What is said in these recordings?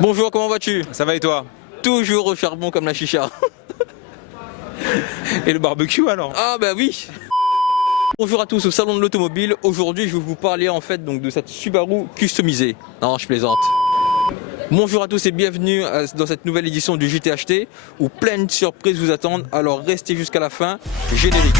Bonjour, comment vas-tu? Ça va et toi? Toujours au charbon comme la chicha. Et le barbecue alors? Ah bah oui. Bonjour à tous au salon de l'automobile. Aujourd'hui je vais vous parler en fait donc de cette Subaru customisée. Non, je plaisante. Bonjour à tous et bienvenue dans cette nouvelle édition du JTHT où plein de surprises vous attendent. Alors restez jusqu'à la fin. Générique.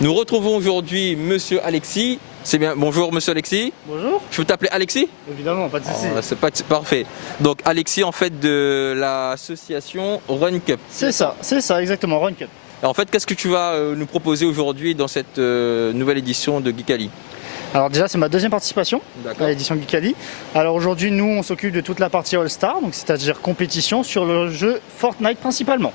Nous retrouvons aujourd'hui Monsieur Alexis. C'est bien. Bonjour Monsieur Alexis. Bonjour. Je peux t'appeler Alexis? Évidemment, pas de souci. Oh, c'est pas parfait. Donc Alexis en fait de l'association Run Cup. C'est ça, exactement, Run Cup. En fait, qu'est-ce que tu vas nous proposer aujourd'hui dans cette nouvelle édition de Geekali? Alors déjà, c'est ma deuxième participation à l'édition Geekali. Alors aujourd'hui, nous, on s'occupe de toute la partie All-Star, donc c'est-à-dire compétition sur le jeu Fortnite principalement.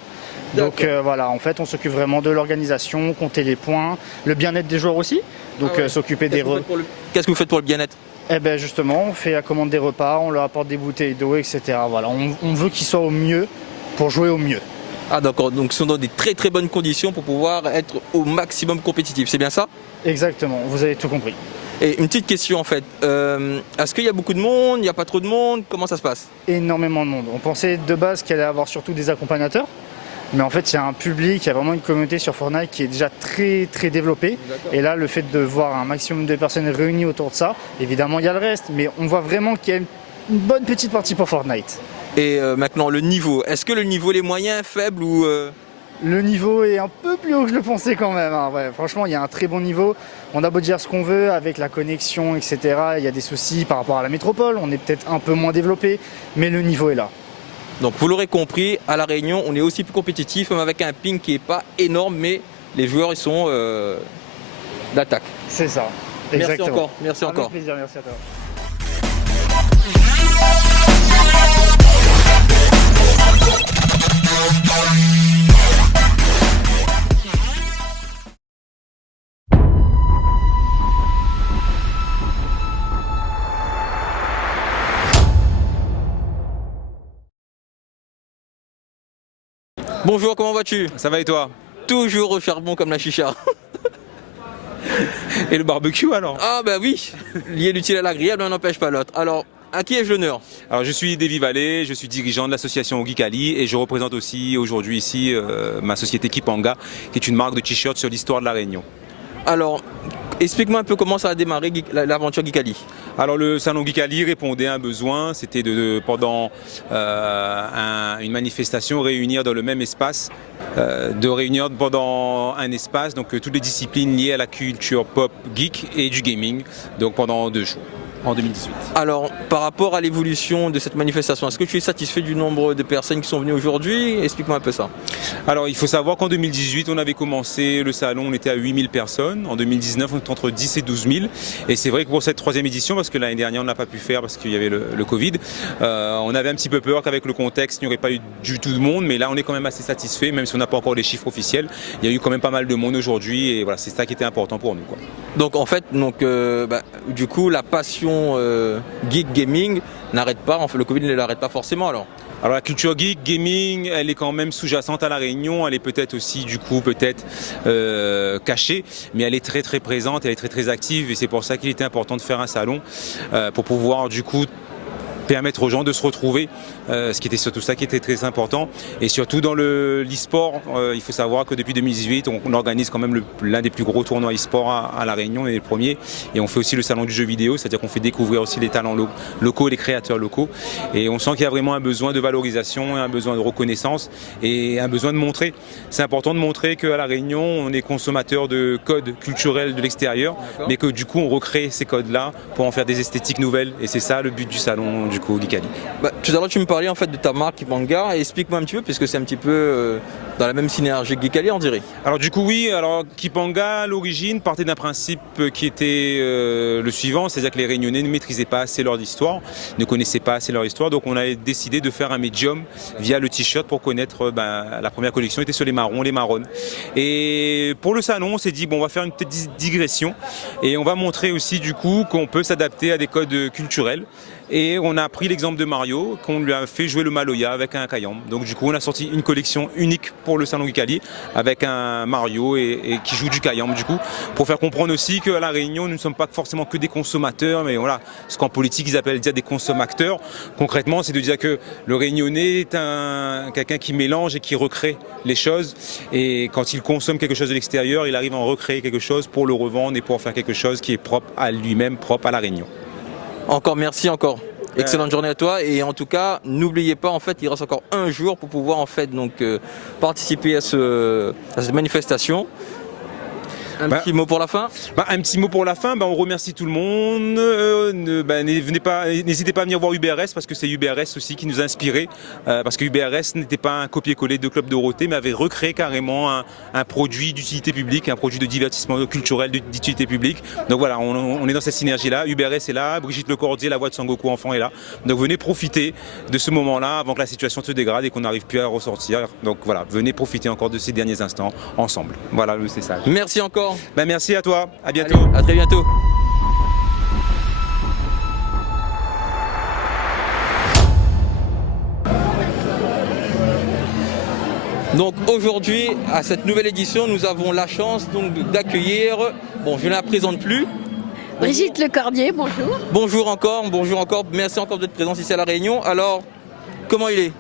Donc voilà, en fait, on s'occupe vraiment de l'organisation, compter les points, le bien-être des joueurs aussi. Donc s'occuper des repas. Qu'est-ce que vous faites pour le bien-être? Eh bien justement, on fait la commande des repas, on leur apporte des bouteilles d'eau, etc. Voilà, on veut qu'ils soient au mieux pour jouer au mieux. Ah d'accord, donc ils sont dans des très très bonnes conditions pour pouvoir être au maximum compétitif, c'est bien ça? Exactement, vous avez tout compris. Et une petite question en fait, est-ce qu'il y a beaucoup de monde, il n'y a pas trop de monde, comment ça se passe? Énormément de monde. On pensait de base qu'il allait y avoir surtout des accompagnateurs. Mais en fait, il y a un public, il y a vraiment une communauté sur Fortnite qui est déjà très très développée. Et là, le fait de voir un maximum de personnes réunies autour de ça, évidemment, il y a le reste. Mais on voit vraiment qu'il y a une bonne petite partie pour Fortnite. Et maintenant, le niveau. Est-ce que le niveau est moyen, faible ou... Le niveau est un peu plus haut que je le pensais quand même. Hein. Ouais, franchement, il y a un très bon niveau. On a beau dire ce qu'on veut avec la connexion, etc. Il y a des soucis par rapport à la métropole. On est peut-être un peu moins développé, mais le niveau est là. Donc vous l'aurez compris, à La Réunion, on est aussi plus compétitif, même avec un ping qui n'est pas énorme, mais les joueurs ils sont d'attaque. C'est ça. Exactement. Merci encore. Merci encore. Avec plaisir, merci à toi. Bonjour, comment vas-tu? Ça va et toi? Toujours au charbon comme la chicha. Et le barbecue alors? Ah bah oui, lié l'utile à l'agréable, on n'empêche pas l'autre. Alors, à qui ai-je l'honneur? Alors je suis Davy Vallée, je suis dirigeant de l'association Geekali et je représente aussi aujourd'hui ici ma société Kipanga, qui est une marque de t-shirts sur l'histoire de La Réunion. Alors, explique-moi un peu comment ça a démarré l'aventure Geekali. Alors le salon Geekali répondait à un besoin, c'était pendant une manifestation réunir dans le même espace, de réunir pendant un espace donc toutes les disciplines liées à la culture pop geek et du gaming, donc pendant 2 jours. En 2018. Alors, par rapport à l'évolution de cette manifestation, est-ce que tu es satisfait du nombre de personnes qui sont venues aujourd'hui? Explique-moi un peu ça. Alors, il faut savoir qu'en 2018, on avait commencé le salon, on était à 8000 personnes. En 2019, on était entre 10 et 12 000. Et c'est vrai que pour cette 3e édition, parce que l'année dernière, on n'a pas pu faire parce qu'il y avait le Covid, on avait un petit peu peur qu'avec le contexte, il n'y aurait pas eu du tout de monde. Mais là, on est quand même assez satisfait, même si on n'a pas encore les chiffres officiels. Il y a eu quand même pas mal de monde aujourd'hui. Et voilà, c'est ça qui était important pour nous, quoi. Donc, en fait, du coup, la passion geek gaming n'arrête pas, en fait le Covid ne l'arrête pas forcément alors. Alors la culture geek, gaming, elle est quand même sous-jacente à La Réunion, elle est peut-être aussi du coup cachée, mais elle est très très présente, elle est très très active et c'est pour ça qu'il était important de faire un salon pour pouvoir du coup permettre aux gens de se retrouver, ce qui était surtout ça qui était très important. Et surtout dans l'e-sport, il faut savoir que depuis 2018, on organise quand même l'un des plus gros tournois e-sport à La Réunion, on est les premiers. Et on fait aussi le salon du jeu vidéo, c'est-à-dire qu'on fait découvrir aussi les talents locaux, les créateurs locaux. Et on sent qu'il y a vraiment un besoin de valorisation, un besoin de reconnaissance et un besoin de montrer. C'est important de montrer qu'à La Réunion, on est consommateur de codes culturels de l'extérieur, mais que du coup, on recrée ces codes-là pour en faire des esthétiques nouvelles. Et c'est ça le but du salon du coup Geekali. Tout à l'heure tu me parlais en fait de ta marque Kipanga, explique-moi un petit peu puisque c'est un petit peu dans la même synergie que Geekali on dirait. Alors du coup oui, alors Kipanga à l'origine partait d'un principe qui était le suivant, c'est-à-dire que les Réunionnais ne maîtrisaient pas assez leur histoire, ne connaissaient pas assez leur histoire, donc on a décidé de faire un médium via le t-shirt pour connaître, la première collection était sur les marrons, les marronnes. Et pour le salon on s'est dit bon on va faire une petite digression et on va montrer aussi du coup qu'on peut s'adapter à des codes culturels. Et on a pris l'exemple de Mario, qu'on lui a fait jouer le Maloya avec un Kayam. Donc du coup on a sorti une collection unique pour le salon Geekali avec un Mario et qui joue du Kayam du coup, pour faire comprendre aussi qu'à La Réunion nous ne sommes pas forcément que des consommateurs, mais voilà, ce qu'en politique ils appellent dire des consommateurs. Concrètement c'est de dire que le Réunionnais est quelqu'un qui mélange et qui recrée les choses, et quand il consomme quelque chose de l'extérieur, il arrive à en recréer quelque chose pour le revendre et pour faire quelque chose qui est propre à lui-même, propre à La Réunion. Encore merci encore. Excellente journée à toi et en tout cas n'oubliez pas en fait il reste encore un jour pour pouvoir en fait donc participer à cette manifestation. Un petit mot pour la fin. Un petit mot pour la fin, on remercie tout le monde. N'hésitez pas à venir voir UBRS parce que c'est UBRS aussi qui nous a inspirés. Parce que UBRS n'était pas un copier-coller de Club Dorothée, mais avait recréé carrément un produit d'utilité publique, un produit de divertissement culturel d'utilité publique. Donc voilà, on est dans cette synergie-là. UBRS est là, Brigitte Lecordier, la voix de Sangoku enfant est là. Donc venez profiter de ce moment-là avant que la situation se dégrade et qu'on n'arrive plus à ressortir. Donc voilà, venez profiter encore de ces derniers instants ensemble. Voilà le message. Merci encore. Merci à toi, à bientôt. Allez, à très bientôt. Donc aujourd'hui, à cette nouvelle édition, nous avons la chance d'accueillir, je ne la présente plus. Brigitte Lecordier, bonjour. Bonjour encore, merci encore de votre présence ici à La Réunion. Alors, comment il est ?